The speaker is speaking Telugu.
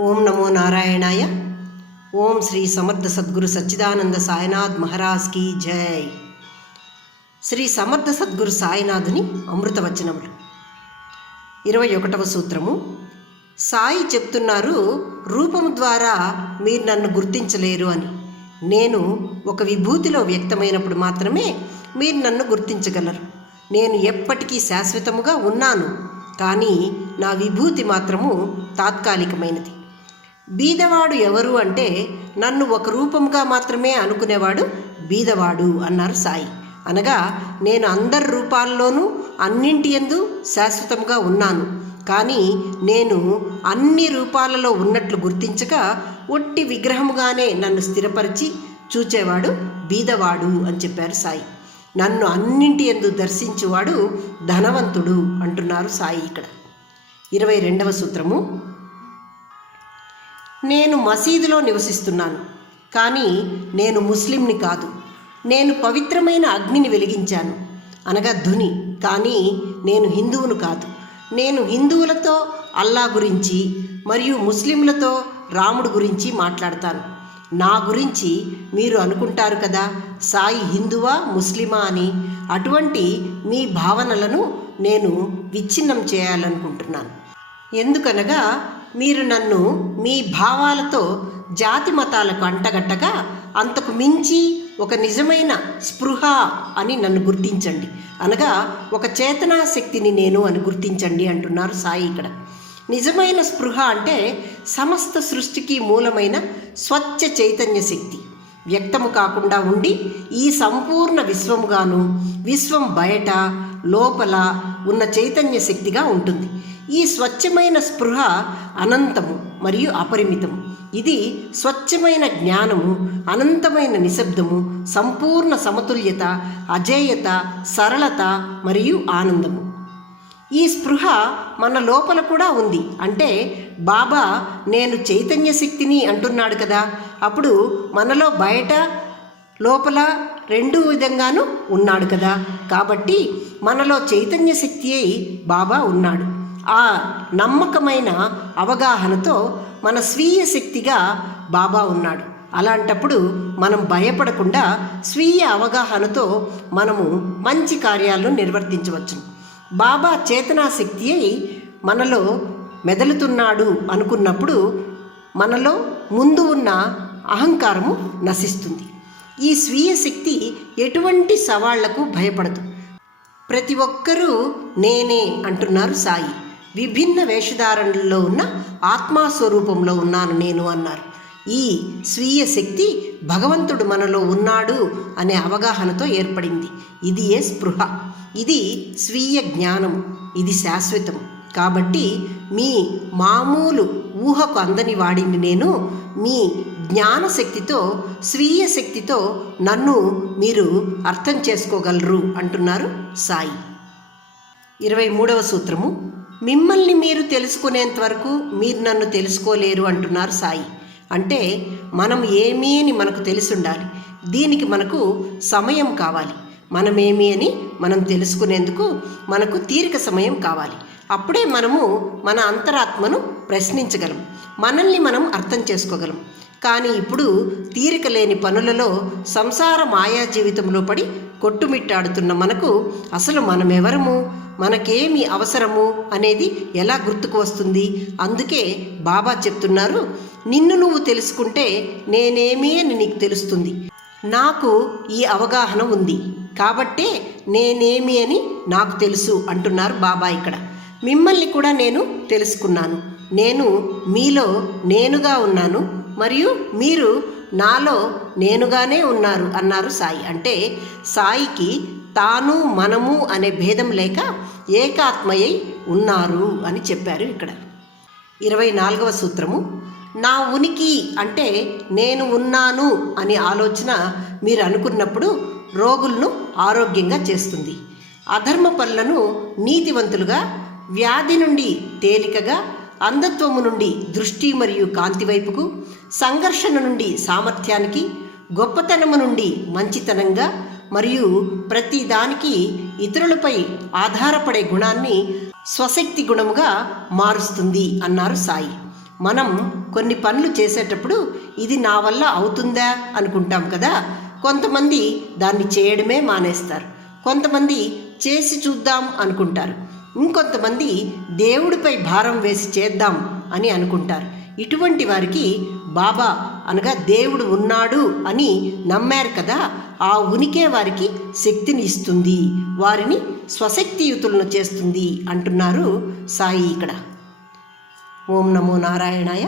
ఓం నమో నారాయణాయ. ఓం శ్రీ సమర్థ సద్గురు సచ్చిదానంద సాయినాథ్ మహారాజ్ కీ జై. శ్రీ సమర్థ సద్గురు సాయినాథుని అమృతవచనములు. 21వ సూత్రము. సాయి చెప్తున్నారు, రూపము ద్వారా మీరు నన్ను గుర్తించలేరు అని. నేను ఒక విభూతిలో వ్యక్తమైనప్పుడు మాత్రమే మీరు నన్ను గుర్తించగలరు. నేను ఎప్పటికీ శాశ్వతముగా ఉన్నాను, కానీ నా విభూతి మాత్రము తాత్కాలికమైనది. బీదవాడు ఎవరు అంటే నన్ను ఒక రూపంగా మాత్రమే అనుకునేవాడు బీదవాడు అన్నారు సాయి. అనగా నేను అందరి రూపాల్లోనూ అన్నింటి యందు శాశ్వతంగా ఉన్నాను, కానీ నేను అన్ని రూపాలలో ఉన్నట్లు గుర్తించక ఒట్టి విగ్రహముగానే నన్ను స్థిరపరిచి చూచేవాడు బీదవాడు అని చెప్పారు సాయి. నన్ను అన్నింటి యందు దర్శించువాడు ధనవంతుడు అంటున్నారు సాయి ఇక్కడ. 22వ సూత్రము. నేను మసీదులో నివసిస్తున్నాను, కానీ నేను ముస్లింని కాదు. నేను పవిత్రమైన అగ్నిని వెలిగించాను, అనగా ధుని, కానీ నేను హిందువును కాదు. నేను హిందువులతో అల్లా గురించి మరియు ముస్లింలతో రాముడు గురించి మాట్లాడతాను. నా గురించి మీరు అనుకుంటారు కదా, సాయి హిందువా ముస్లిమా అని. అటువంటి మీ భావనలను నేను విచ్ఛిన్నం చేయాలనుకుంటున్నాను. ఎందుకనగా మీరు నన్ను మీ భావాలతో జాతి మతాలకు అంటగట్టగా అంతకు మించి ఒక నిజమైన స్పృహ అని నన్ను గుర్తించండి, అనగా ఒక చేతనా శక్తిని నేను అని గుర్తించండి అంటున్నారు సాయి ఇక్కడ. నిజమైన స్పృహ అంటే సమస్త సృష్టికి మూలమైన స్వచ్ఛ చైతన్య శక్తి వ్యక్తము కాకుండా ఉండి ఈ సంపూర్ణ విశ్వముగాను, విశ్వం బయట లోపల ఉన్న చైతన్య శక్తిగా ఉంటుంది. ఈ స్వచ్ఛమైన స్పృహ అనంతము మరియు అపరిమితము. ఇది స్వచ్ఛమైన జ్ఞానము, అనంతమైన నిశ్శబ్దము, సంపూర్ణ సమతుల్యత, అజేయత, సరళత మరియు ఆనందము. ఈ స్పృహ మన లోపల కూడా ఉంది. అంటే బాబా నేను చైతన్య శక్తిని అంటున్నాడు కదా, అప్పుడు మనలో బయట లోపల రెండు విధంగానూ ఉన్నాడు కదా. కాబట్టి మనలో చైతన్య శక్తి అయి బాబా ఉన్నాడు. ఆ నమ్మకమైన అవగాహనతో మన స్వీయ శక్తిగా బాబా ఉన్నాడు. అలాంటప్పుడు మనం భయపడకుండా స్వీయ అవగాహనతో మనము మంచి కార్యాలను నిర్వర్తించవచ్చు. బాబా చేతనాశక్తి అయి మనలో మెదలుతున్నాడు అనుకున్నప్పుడు మనలో ముందు ఉన్న అహంకారము నశిస్తుంది. ఈ స్వీయ శక్తి ఎటువంటి సవాళ్లకు భయపడదు. ప్రతి ఒక్కరూ నేనే అంటున్నారు సాయి. విభిన్న వేషధారణలో ఉన్న ఆత్మస్వరూపంలో ఉన్నాను నేను అన్నారు. ఈ స్వీయ శక్తి భగవంతుడు మనలో ఉన్నాడు అనే అవగాహనతో ఏర్పడింది. ఇది ఏ స్పృహ, ఇది స్వీయ జ్ఞానం, ఇది శాశ్వతం. కాబట్టి మీ మామూలు ఊహకు అందని వాడిని నేను మీ జ్ఞానశక్తితో, స్వీయ శక్తితో నన్ను మీరు అర్థం చేసుకోగలరు అంటున్నారు సాయి. 23వ సూత్రము. మిమ్మల్ని మీరు తెలుసుకునేంత వరకు మీరు నన్ను తెలుసుకోలేరు అంటున్నారు సాయి. అంటే మనం ఏమీ అని మనకు తెలిసి ఉండాలి. దీనికి మనకు సమయం కావాలి. మనమేమి అని మనం తెలుసుకునేందుకు మనకు తీరిక సమయం కావాలి. అప్పుడే మనము మన అంతరాత్మను ప్రశ్నించగలం, మనల్ని మనం అర్థం చేసుకోగలం. కానీ ఇప్పుడు తీరిక లేని పనులలో సంసార మాయా జీవితంలో పడి కొట్టుమిట్టాడుతున్న మనకు అసలు మనమెవరము, మనకేమి అవసరము అనేది ఎలా గుర్తుకు వస్తుంది? అందుకే బాబా చెప్తున్నారు, నిన్ను నువ్వు తెలుసుకుంటే నేనేమి అని నీకు తెలుస్తుంది. నాకు ఈ అవగాహన ఉంది కాబట్టే నేనేమి అని నాకు తెలుసు అంటున్నారు బాబా ఇక్కడ. మిమ్మల్ని కూడా నేను తెలుసుకున్నాను. నేను మీలో నేనుగా ఉన్నాను మరియు మీరు నాలో నేనుగానే ఉన్నారు అన్నారు సాయి. అంటే సాయికి తాను మనము అనే భేదం లేక ఏకాత్మయై ఉన్నారు అని చెప్పారు ఇక్కడ. 24వ సూత్రము. నా ఉనికి అంటే నేను ఉన్నాను అనే ఆలోచన మీరు అనుకున్నప్పుడు రోగులను ఆరోగ్యంగా చేస్తుంది. అధర్మ పనులను నీతివంతులుగా, వ్యాధి నుండి తేలికగా, అంధత్వము నుండి దృష్టి మరియు కాంతి వైపుకు, సంఘర్షణ నుండి సామర్థ్యానికి, గొప్పతనము నుండి మంచితనంగా మరియు ప్రతి దానికి ఇతరులపై ఆధారపడే గుణాన్ని స్వశక్తి గుణముగా మారుస్తుంది అన్నారు సాయి. మనం కొన్ని పనులు చేసేటప్పుడు ఇది నా వల్ల అవుతుందా అనుకుంటాం కదా. కొంతమంది దాన్ని చేయడమే మానేస్తారు, కొంతమంది చేసి చూద్దాం అనుకుంటారు, ఇంకొంతమంది దేవుడిపై భారం వేసి చేద్దాం అని అనుకుంటారు. ఇటువంటి వారికి బాబా అనగా దేవుడు ఉన్నాడు అని నమ్మారు కదా, ఆ ఉనికే వారికి శక్తిని ఇస్తుంది, వారిని స్వశక్తియుతులను చేస్తుంది అంటున్నారు సాయి ఇక్కడ. ఓం నమో నారాయణాయ.